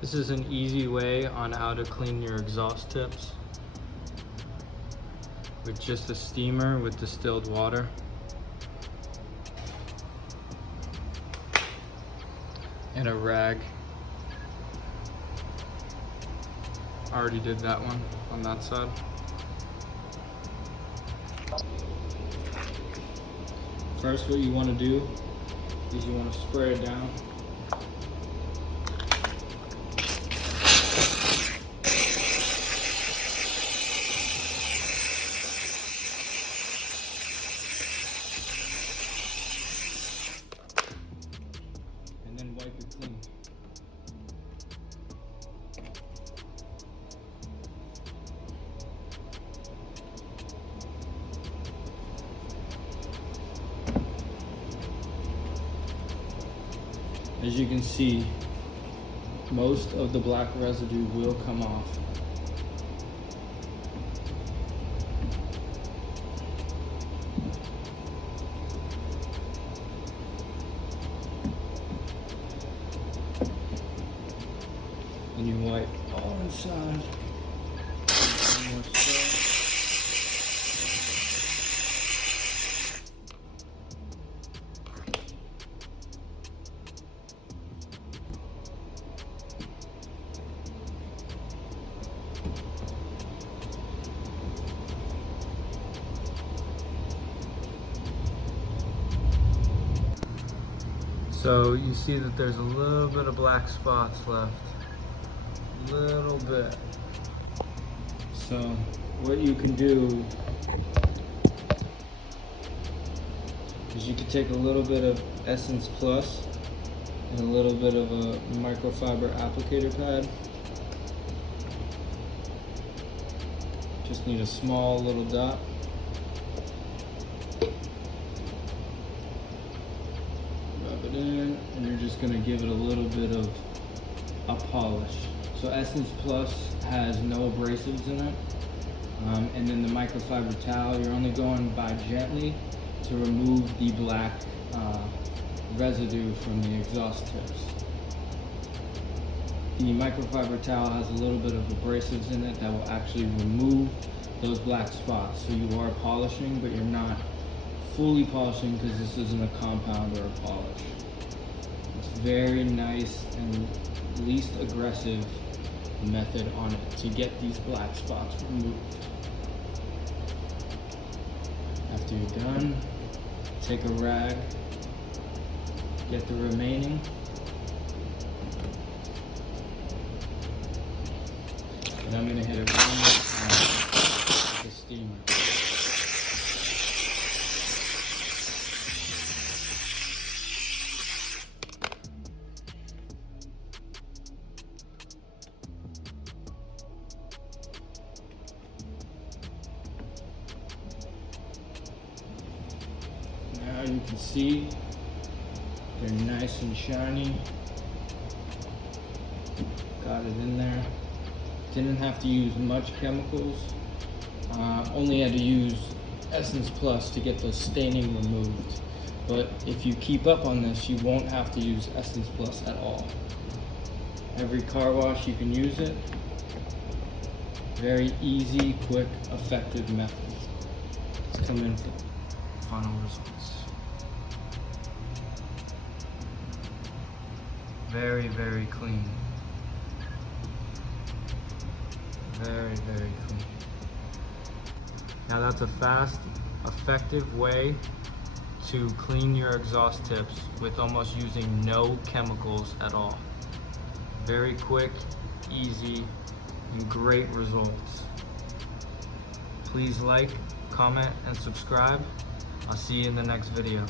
This is an easy way on how to clean your exhaust tips with just a steamer with distilled water. And a rag. Already did that one on that side. First, what you want to do is you want to spray it down. And then wipe it clean. As you can see, most of the black residue will come off. And you wipe all inside. One more spray. So you see that there's a little bit of black spots left. Little bit. So what you can do is you can take a little bit of Essence Plus and a little bit of a microfiber applicator pad. Just need a small little dot. Rub it in, and you're just gonna give it a little bit of a polish. So Essence Plus has no abrasives in it. And then the microfiber towel, you're only going by gently to remove the black residue from the exhaust tips. The microfiber towel has a little bit of abrasives in it that will actually remove those black spots. So you are polishing, but you're not fully polishing because this isn't a compound or a polish. It's very nice and least aggressive method on it to get these black spots removed. After you're done, take a rag, get the remaining, and I'm gonna hit it one more time with the steamer. Now you can see they're nice and shiny. Got it in there. Didn't have to use much chemicals. Only had to use Essence Plus to get the staining removed. But if you keep up on this, you won't have to use Essence Plus at all. Every car wash you can use it. Very easy, quick, effective method. Let's come in for final results. Very, very clean. Very, very clean. Now that's a fast, effective way to clean your exhaust tips with almost using no chemicals at all. Very quick, easy, and great results. Please like, comment, and subscribe. I'll see you in the next video.